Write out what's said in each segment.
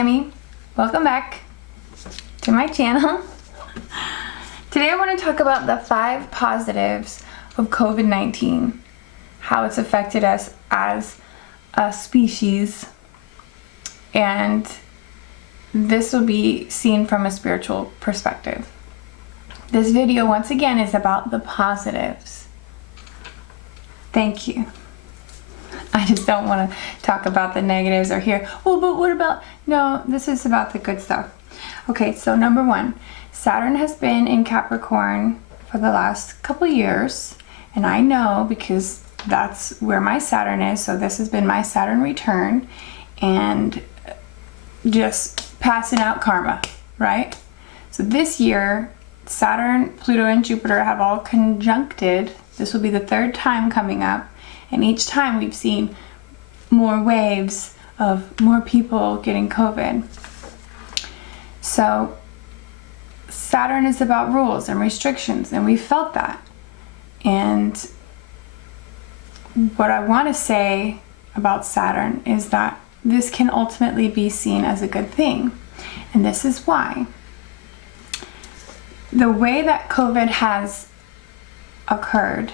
Sami. Welcome back to my channel. Today I want to talk about the 5 positives of COVID-19, how it's affected us as a species, and this will be seen from a spiritual perspective. This video once again is about the positives. Thank you. I just don't want to talk about the negatives or hear, well, but what about, no, this is about the good stuff. Okay, so number 1, Saturn has been in Capricorn for the last couple years, and I know because that's where my Saturn is, so this has been my Saturn return, and just passing out karma, right? So this year, Saturn, Pluto, and Jupiter have all conjuncted. This will be the 3rd time coming up. And each time we've seen more waves of more people getting COVID. So Saturn is about rules and restrictions, and we felt that. And what I want to say about Saturn is that this can ultimately be seen as a good thing. And this is why. The way that COVID has occurred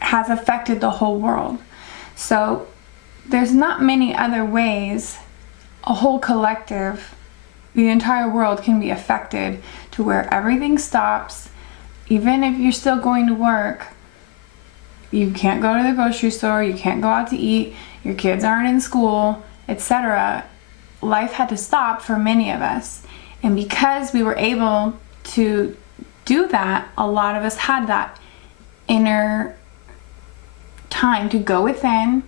has affected the whole world. So there's not many other ways a whole collective, the entire world can be affected to where everything stops. Even if you're still going to work, you can't go to the grocery store, you can't go out to eat, your kids aren't in school, etc. Life had to stop for many of us. And because we were able to do that, a lot of us had that inner time to go within,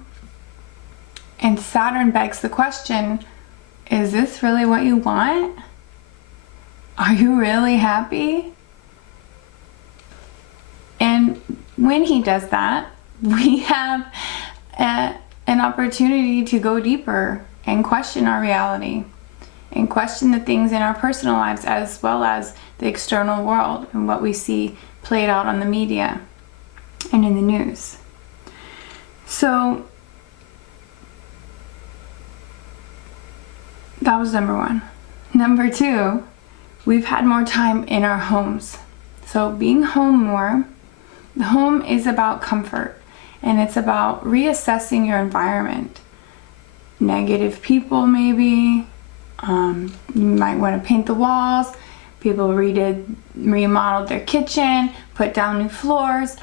and Saturn begs the question, is this really what you want? Are you really happy? And when he does that, we have an opportunity to go deeper and question our reality and question the things in our personal lives as well as the external world and what we see played out on the media and in the news. So that was number 1. Number 2, we've had more time in our homes. So being home more, the home is about comfort, and it's about reassessing your environment. Negative people maybe, you might want to paint the walls, people remodeled their kitchen, put down new floors,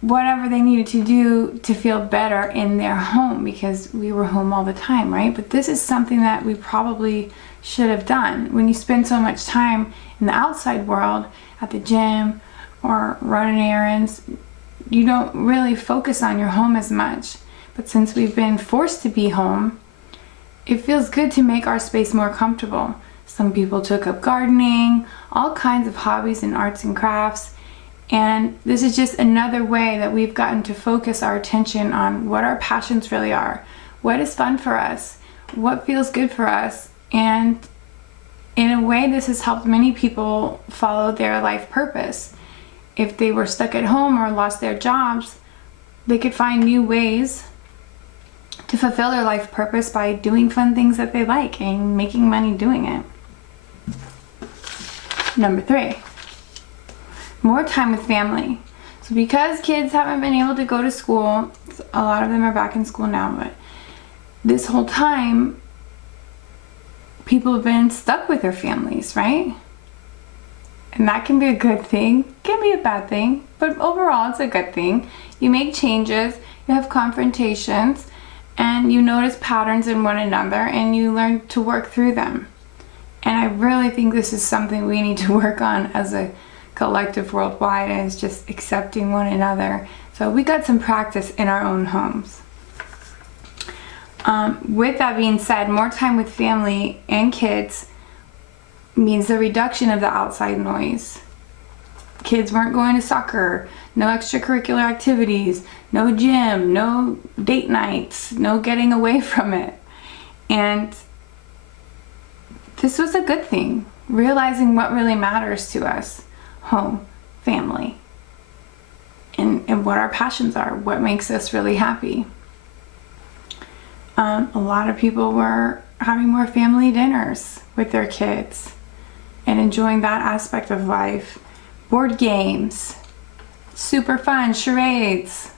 whatever they needed to do to feel better in their home, because we were home all the time, right? But this is something that we probably should have done. When you spend so much time in the outside world, at the gym or running errands, you don't really focus on your home as much. But since we've been forced to be home, it feels good to make our space more comfortable. Some people took up gardening, all kinds of hobbies and arts and crafts. And this is just another way that we've gotten to focus our attention on what our passions really are, what is fun for us, what feels good for us. And in a way, this has helped many people follow their life purpose. If they were stuck at home or lost their jobs, they could find new ways to fulfill their life purpose by doing fun things that they like and making money doing it. Number 3. More time with family. So because kids haven't been able to go to school, a lot of them are back in school now, but this whole time, people have been stuck with their families, right? And that can be a good thing, can be a bad thing, but overall it's a good thing. You make changes, you have confrontations, and you notice patterns in one another, and you learn to work through them. And I really think this is something we need to work on as a collective worldwide, is just accepting one another. So we got some practice in our own homes. With that being said, more time with family and kids means the reduction of the outside noise. Kids weren't going to soccer, no extracurricular activities, no gym, no date nights, no getting away from it. And this was a good thing, realizing what really matters to us. Home, family, and what our passions are, what makes us really happy. A lot of people were having more family dinners with their kids and enjoying that aspect of life. Board games, super fun, charades,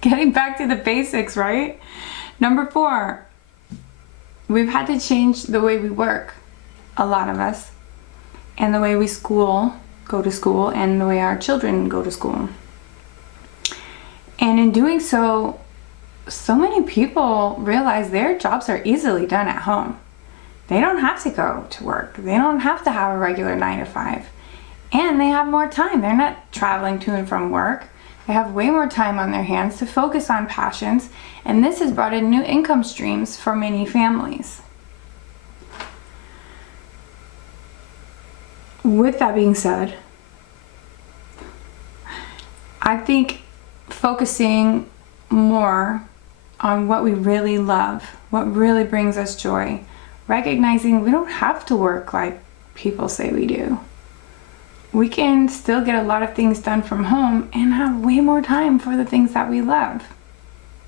getting back to the basics, right? Number 4, we've had to change the way we work, a lot of us, and the way we go to school, and the way our children go to school. And in doing so, so many people realize their jobs are easily done at home. They don't have to go to work. They don't have to have a regular 9 to 5. And they have more time. They're not traveling to and from work. They have way more time on their hands to focus on passions, and this has brought in new income streams for many families. With that being said, I think focusing more on what we really love, what really brings us joy, recognizing we don't have to work like people say we do. We can still get a lot of things done from home and have way more time for the things that we love.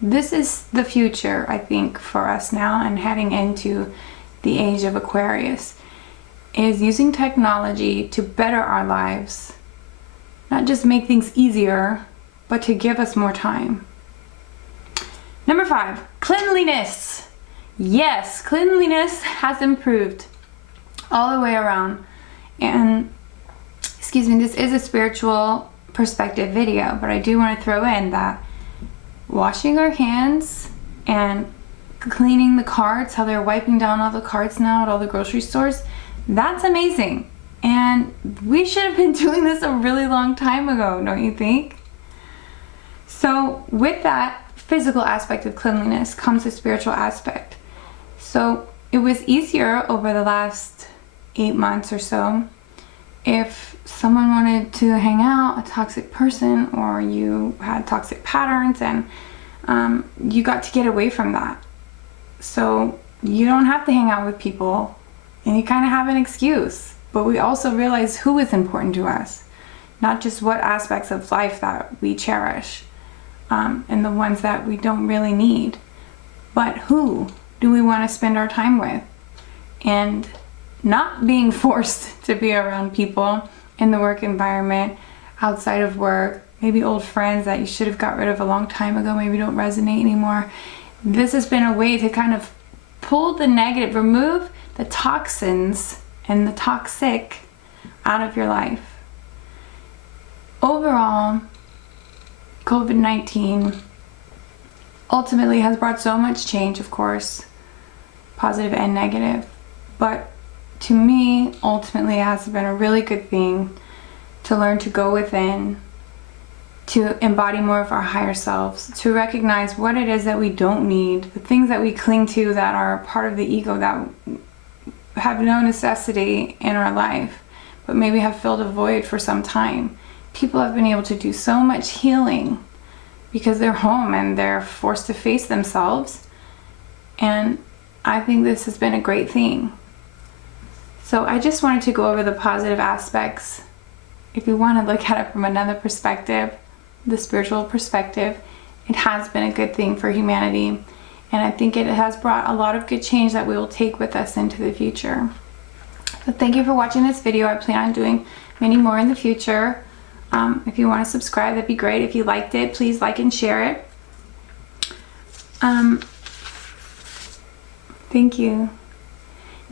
This is the future, I think, for us now and heading into the age of Aquarius, is using technology to better our lives. Not just make things easier, but to give us more time. Number 5, cleanliness. Yes, cleanliness has improved all the way around. And excuse me, this is a spiritual perspective video, but I do want to throw in that washing our hands and cleaning the carts, how they're wiping down all the carts now at all the grocery stores, that's amazing. And we should have been doing this a really long time ago, don't you think? So with that physical aspect of cleanliness comes a spiritual aspect. So it was easier over the last 8 months or so if someone wanted to hang out, a toxic person, or you had toxic patterns, and you got to get away from that. So you don't have to hang out with people, and you kind of have an excuse. But we also realize who is important to us, not just what aspects of life that we cherish, and the ones that we don't really need, but who do we want to spend our time with, and not being forced to be around people in the work environment, outside of work, maybe old friends that you should have got rid of a long time ago, maybe don't resonate anymore. This has been a way to kind of pull the negative, remove the toxins and the toxic out of your life. Overall, COVID-19 ultimately has brought so much change, of course, positive and negative, but to me, ultimately, it has been a really good thing to learn to go within, to embody more of our higher selves, to recognize what it is that we don't need, the things that we cling to that are part of the ego that have no necessity in our life, but maybe have filled a void for some time. People have been able to do so much healing because they're home and they're forced to face themselves, and I think this has been a great thing. So I just wanted to go over the positive aspects. If you want to look at it from another perspective, the spiritual perspective, it has been a good thing for humanity, and I think it has brought a lot of good change that we will take with us into the future. So thank you for watching this video. I plan on doing many more in the future. If you want to subscribe, that'd be great. If you liked it, please like and share it. Thank you.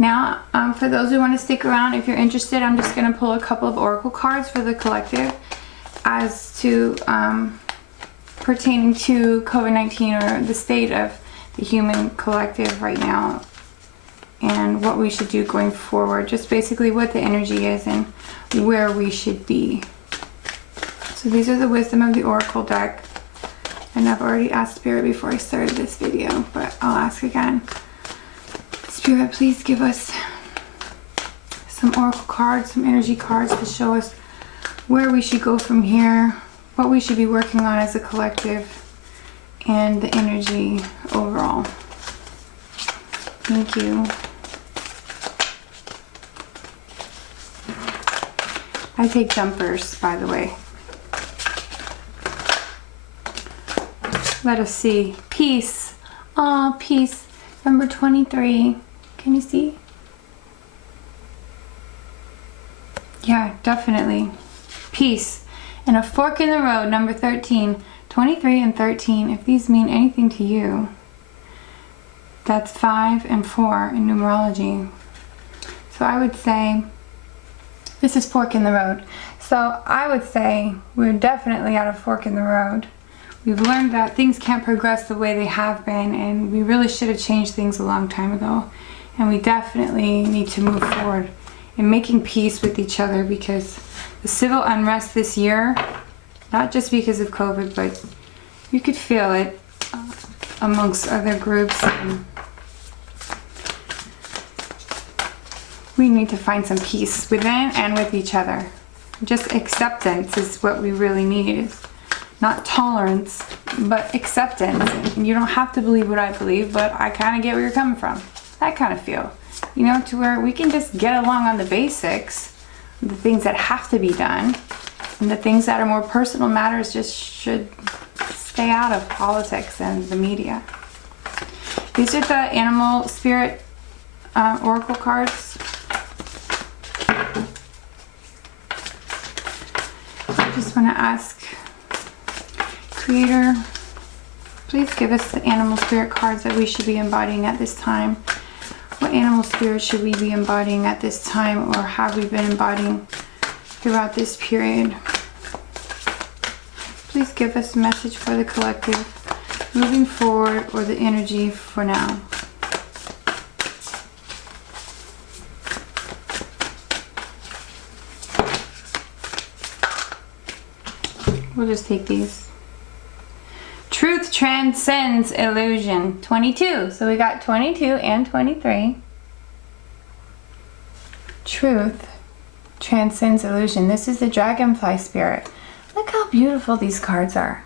Now, for those who want to stick around, if you're interested, I'm just going to pull a couple of oracle cards for the collective as to pertaining to COVID-19 or the state of the human collective right now and what we should do going forward. Just basically what the energy is and where we should be. So these are the wisdom of the oracle deck. And I've already asked Spirit before I started this video, but I'll ask again. Spirit, please give us some oracle cards, some energy cards to show us where we should go from here, what we should be working on as a collective, and the energy overall. Thank you. I take jumpers, by the way. Let us see. Peace, Aw, peace. Number 23. Can you see? Yeah, definitely. Peace. And a fork in the road, number 13. 23 and 13, if these mean anything to you, that's 5 and 4 in numerology. So I would say, this is fork in the road. So I would say we're definitely at a fork in the road. We've learned that things can't progress the way they have been, and we really should have changed things a long time ago. And we definitely need to move forward in making peace with each other, because the civil unrest this year, not just because of COVID, but you could feel it amongst other groups. And we need to find some peace within and with each other. Just acceptance is what we really need. It's not tolerance, but acceptance. And you don't have to believe what I believe, but I kind of get where you're coming from. That kind of feel. You know, to where we can just get along on the basics, the things that have to be done, and the things that are more personal matters just should stay out of politics and the media. These are the animal spirit oracle cards. I just want to ask, Creator, please give us the animal spirit cards that we should be embodying at this time. What animal spirit should we be embodying at this time, or have we been embodying throughout this period? Please give us a message for the collective, moving forward, or the energy for now. We'll just take these. Truth transcends illusion. 22. So we got 22 and 23. Truth transcends illusion. This is the dragonfly spirit. Look how beautiful these cards are.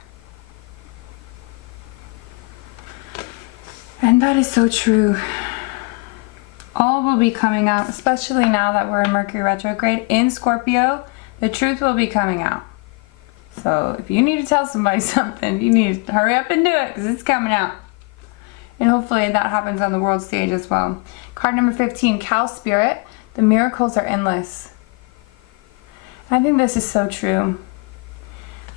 And that is so true. All will be coming out, especially now that we're in Mercury retrograde in Scorpio. The truth will be coming out. So if you need to tell somebody something, you need to hurry up and do it, because it's coming out. And hopefully that happens on the world stage as well. Card number 15, Cow Spirit. The miracles are endless. I think this is so true.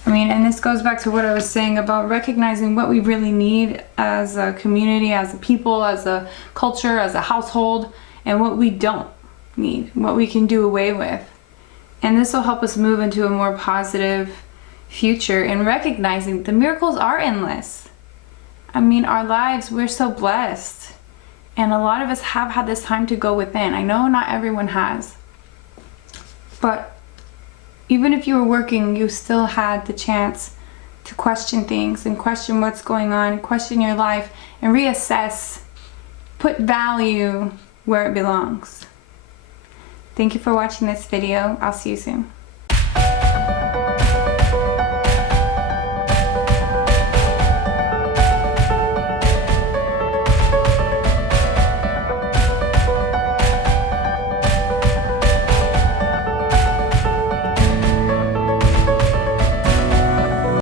I mean, and this goes back to what I was saying about recognizing what we really need as a community, as a people, as a culture, as a household, and what we don't need, what we can do away with. And this will help us move into a more positive future in recognizing the miracles are endless. I mean, our lives, we're so blessed. And a lot of us have had this time to go within. I know not everyone has. But even if you were working, you still had the chance to question things and question what's going on, question your life, and reassess, put value where it belongs. Thank you for watching this video. I'll see you soon.